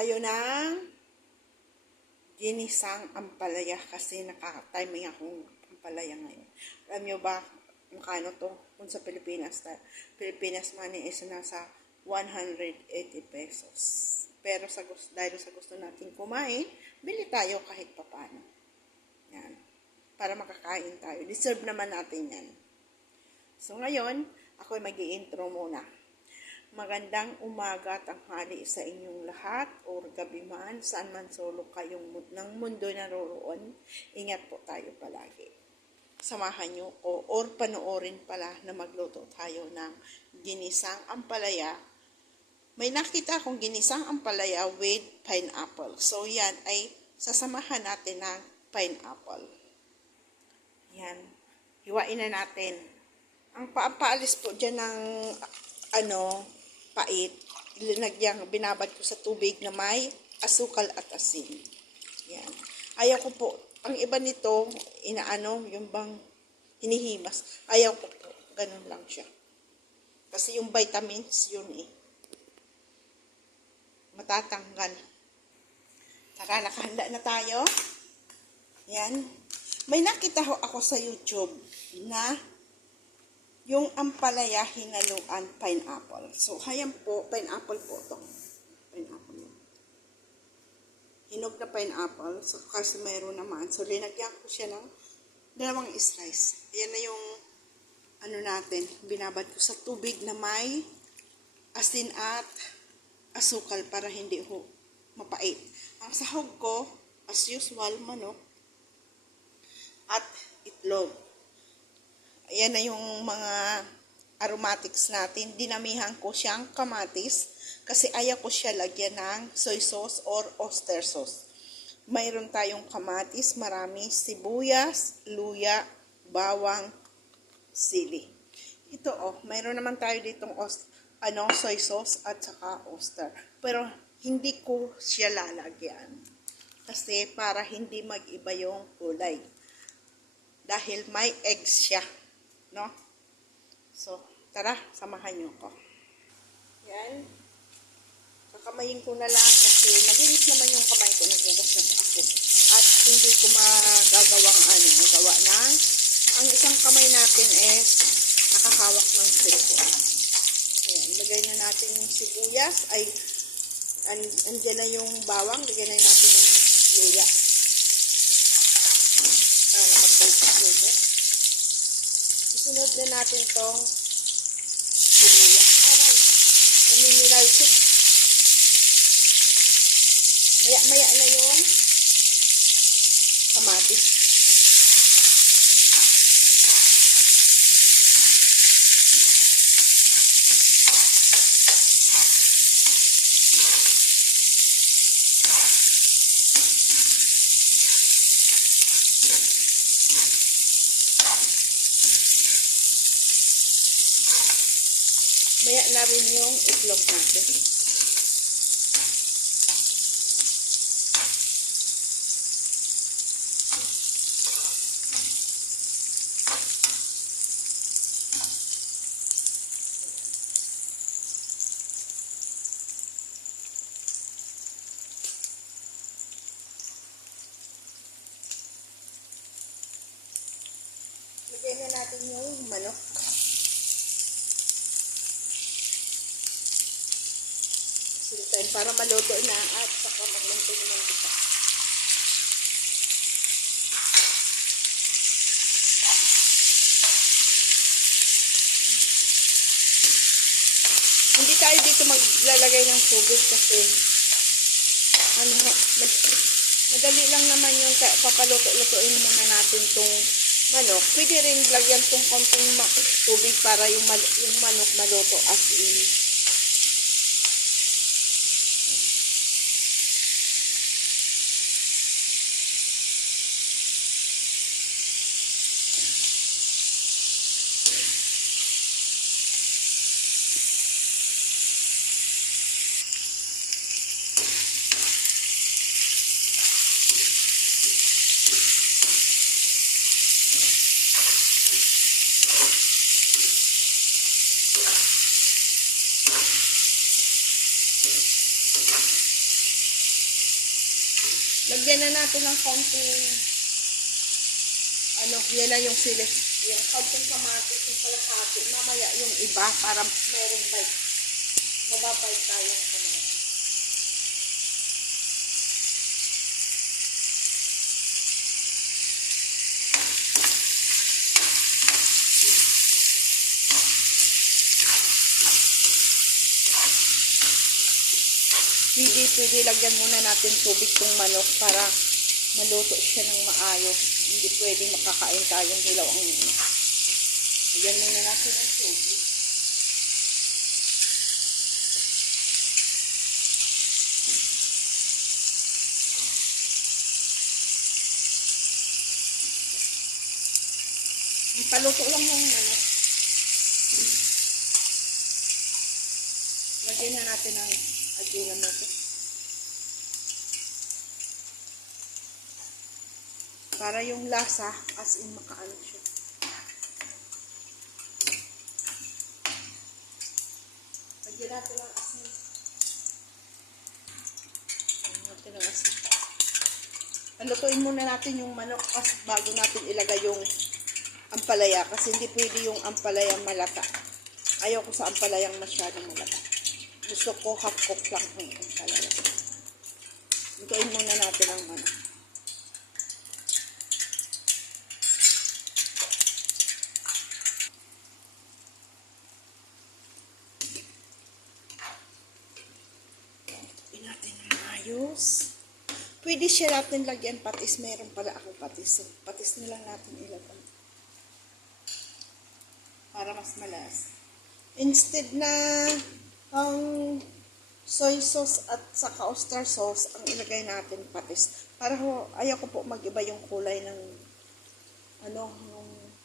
tayo ng ginisang ampalaya kasi nakaka-timing akong ampalaya ngayon. Alam nyo ba, makano to? Kung sa Pilipinas money is nasa 180 pesos. Pero dahil sa gusto natin kumain, bili tayo kahit papano. Yan. Para makakain tayo. Deserve naman natin yan. So ngayon, ako mag-i-intro muna. Magandang umaga, tanghali sa inyong lahat o gabi man, saan man sulok kayong ng mundo naroroon. Ingat po tayo palagi. Samahan nyo ko or panoorin pala na magluto tayo ng ginisang ampalaya. May nakita akong ginisang ampalaya with pineapple. So yan ay sasamahan natin ng pineapple. Yan. Hiwain na natin. Ang paalis po dyan ng pait, binabad ko sa tubig na may asukal at asin. Yan. Ayaw ko po, ang iba nito, yung bang hinihimas. Ayaw ko po, ganun lang siya. Kasi yung vitamins, yun matatanggal. Tara, nakahanda na tayo. Yan. May nakita ako sa YouTube na yung ampalaya hinaluan pineapple. So, hayan po, pineapple po ito. Pineapple. Hinog na pineapple. So, kasi mayroon naman. So, linagyan ko siya ng dalawang slice. Ayan na yung natin. Binabad ko sa tubig na may asin at asukal para hindi mapait. Ang sahog ko, as usual, manok at itlog. Ayan na yung mga aromatics natin. Dinamihan ko siyang kamatis kasi ayaw ko siya lagyan ng soy sauce or oyster sauce. Mayroon tayong kamatis, marami, sibuyas, luya, bawang, sili. Ito mayroon naman tayo ditong soy sauce at saka oyster. Pero hindi ko siya lalagyan kasi para hindi mag-iba yung kulay. Dahil may eggs siya. No? So, tara, samahan nyo ko. Yan. Kakamayin ko na lang kasi malinis naman yung kamay ko. Naghugas na ako. At hindi ko magagawang gawa ng ang isang kamay natin is nakahawak ng cellphone. Ayan, lagay na natin yung sibuyas. Andyan na yung bawang. Lagay na natin yung luya. Para mag-focus. Sunod na natin tong sibuyas. Aray, naminilay-sik. Maya-maya na yung kamatis. Maya na rin yung itlog natin. Lagyan na natin yung manok. Para maluto na at saka magmantika. Hindi tayo dito maglalagay ng tubig kasi madali lang naman yung papaluto-lutuin muna natin tong manok. Pwede rin lagyan tong konting tubig para yung manok maluto as in. Lagyan na natin ng konting, yan na yung sili. Yung konting kamatis, yung kalahati. Mamaya yung iba para merong bite. Mababite tayo ng kamatis. Pwede lagyan muna natin tubig tong manok para maluto siya ng maayos. Hindi pwedeng makakain tayong hilaw ang manok. Lagyan muna natin ang tubig. Paluto lang yung manok. Lagyan na natin ang Ajinomoto. Para yung lasa, as in makaano siya. Lagyan natin ang asin. Lagyan natin ang asin. Palutuin muna natin yung manok kasi bago natin ilagay yung ampalaya. Kasi hindi pwede yung ampalayang malata. Ayaw ko sa ampalayang masyadong malata. Gusto ko half cook lang yung ampalaya. Lutuin muna natin ang manok. Ayos. Pwede siya natin lagyan patis. Meron pala akong patis. Patis na lang natin ilagay. Para mas malas. Instead na ang soy sauce at saka oyster sauce, ang ilagay natin patis. Para ayaw ko po mag-iba yung kulay ng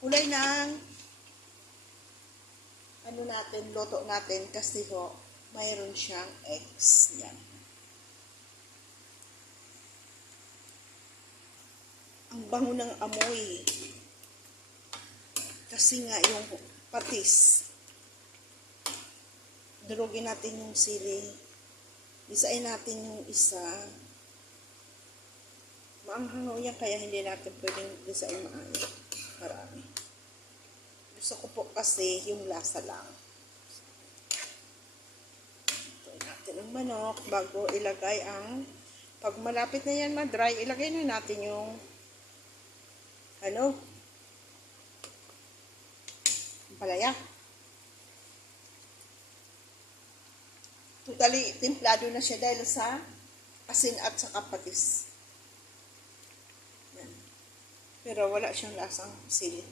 kulay ng natin, luto natin kasi mayroon siyang eggs. Yan. Ang bango ng amoy. Kasi nga yung patis. Durugin natin yung sili. Isain natin yung isa. Maanghang yan kaya hindi natin pwedeng isain marami. Gusto ko po kasi yung lasa lang. Ito natin ang manok bago ilagay ang pag malapit na yan ma-dry, ilagay na natin yung palaya. Totally templado na siya dahil sa asin at saka patis. Yan. Pero wala siyang lasang sili.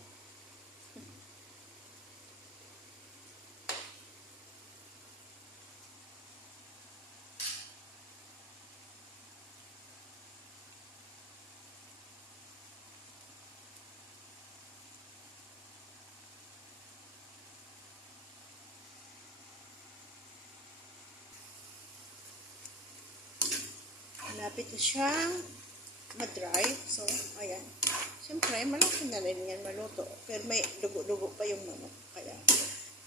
Malapit na siyang ma-dry. So, ayan. Siyempre, malaki na rin yan maluto. Pero may dugo-dugo pa yung manok. Kaya,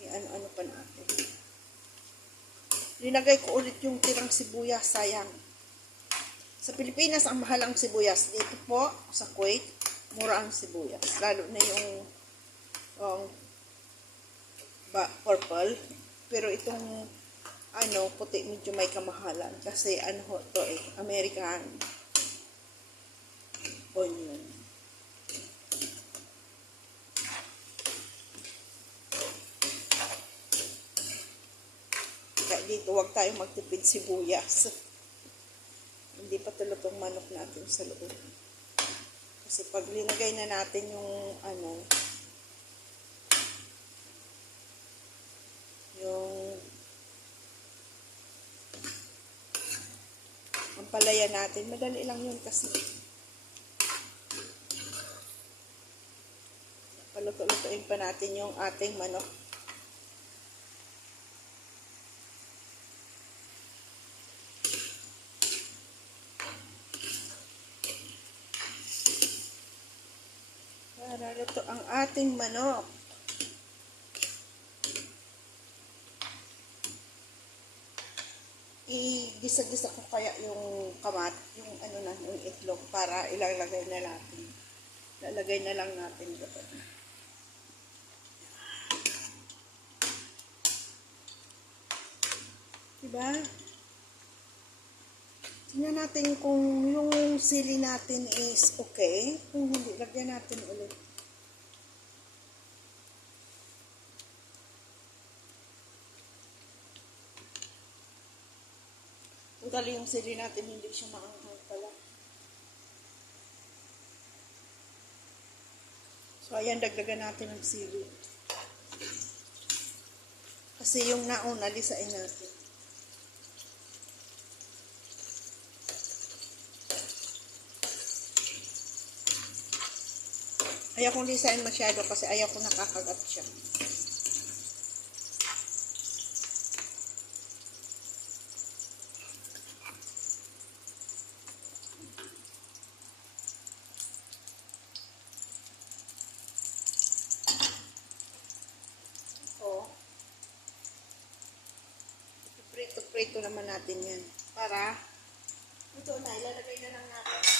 ano pa natin. Linagay ko ulit yung tirang sibuyas. Sayang. Sa Pilipinas, ang mahal ang sibuyas. Dito po, sa Kuwait, mura ang sibuyas. Lalo na yung purple. Pero itong puti medyo may kamahalan kasi to American onion. Kaya dito wag tayong magtipid sibuyas. Hindi pa tulutong manok natin sa loob. Kasi pag linagay na natin yung palaya natin. Madali lang yun kasi. Paluto-lutuin pa natin yung ating manok. Para luto ang ating manok. i-gisa-gisa ko kaya yung yung ano na, yung itlog para ilalagay na natin. Lalagay na lang natin doon. Diba? Tingnan natin kung yung sili natin is okay. Kung hindi, lagyan natin ulit. Kung dali yung sili natin, hindi siya maanghang pala. So, ayan, dagdagan natin ng sili. Kasi yung nauna, lisain natin. Ayaw kong lisain masyado kasi ayaw kong nakakagat siya. Prito naman natin yan. Para, ito na, ilalagay na lang natin.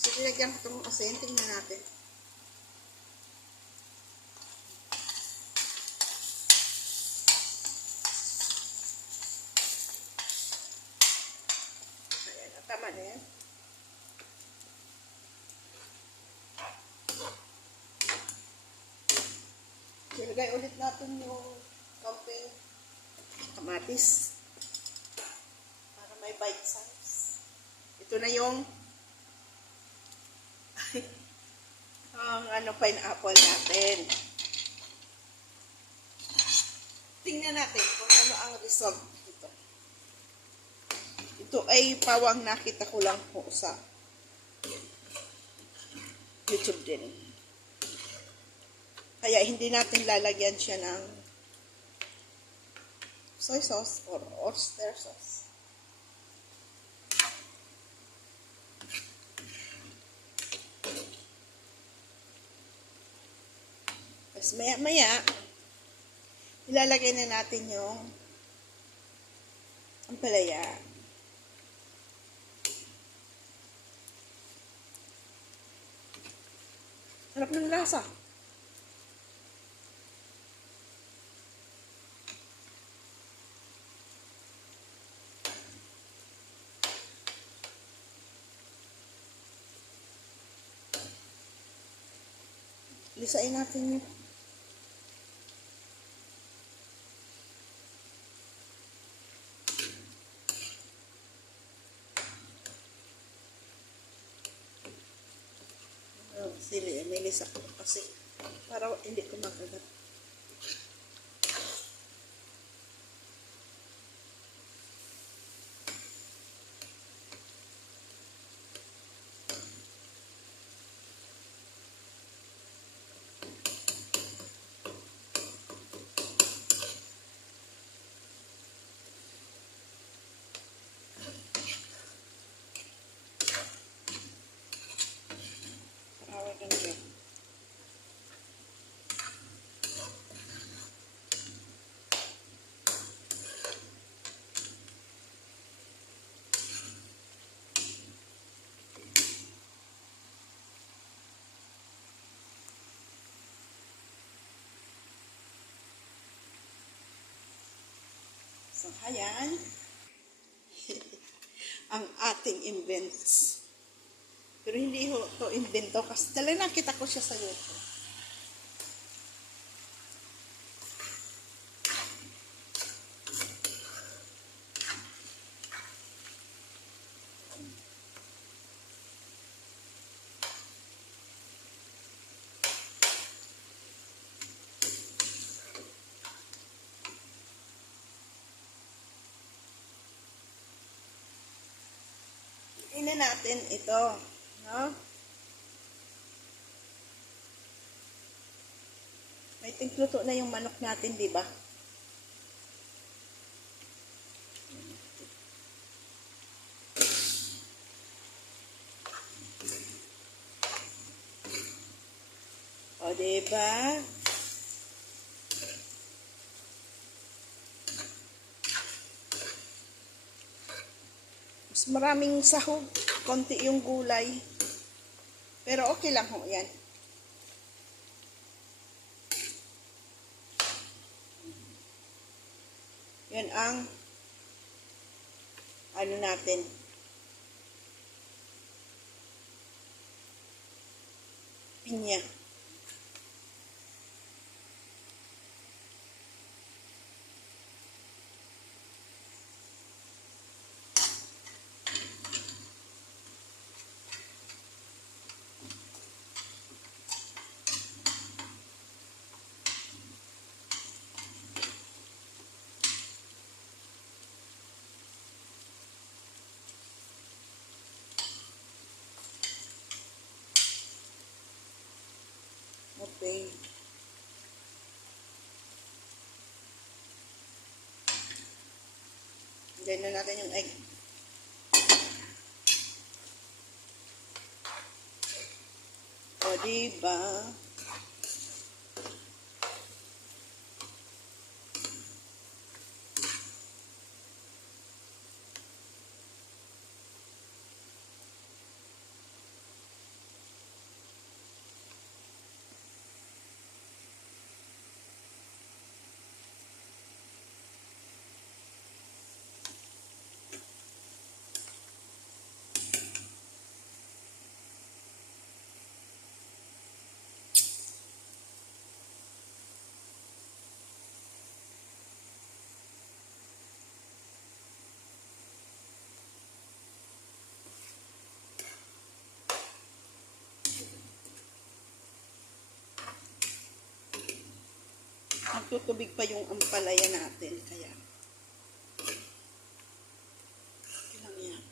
So, nilagyan ko itong asin. Tingnan natin. Ayan, tama na yan. Ilagay ulit natin yung kamping kamatis para may bite size. Ito na yung ang pineapple natin. Tingnan natin kung ano ang result dito. Ito ay pawang nakita ko lang po sa YouTube din. Kaya hindi natin lalagyan siya ng soy sauce or oyster sauce. Tapos maya-maya, ilalagay na natin yung ampalaya. Harap ng lasa. Lisain natin yun. Sili, may lisa ko kasi para hindi ko makagat. So, ayan. Ang ating invents. Pero hindi ho to invento kasi talaga nakita ko siya sa YouTube. Tingnan natin ito, no? May tingluto na yung manok natin, di ba? O, di ba? Mas maraming sahog, konti yung gulay. Pero okay lang ho yan. Yan ang ano natin. Pinya. Okay. Ganyan na natin yung egg. O, diba? Magtutubig pa yung ampalaya natin. Kaya, ilang yan.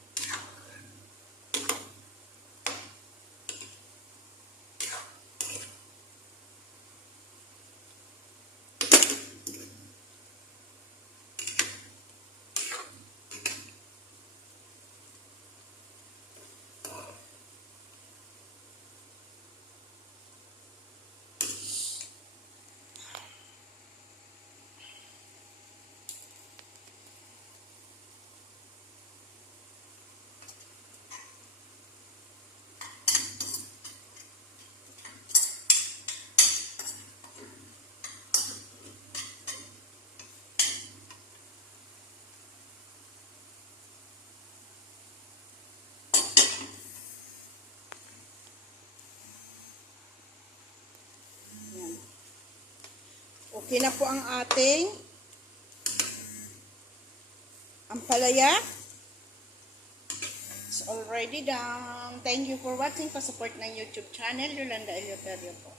Yan. Okay na po ang ating ampalaya. It's already done. Thank you for watching. Pa-support ng YouTube channel, Yolanda Eleuterio po.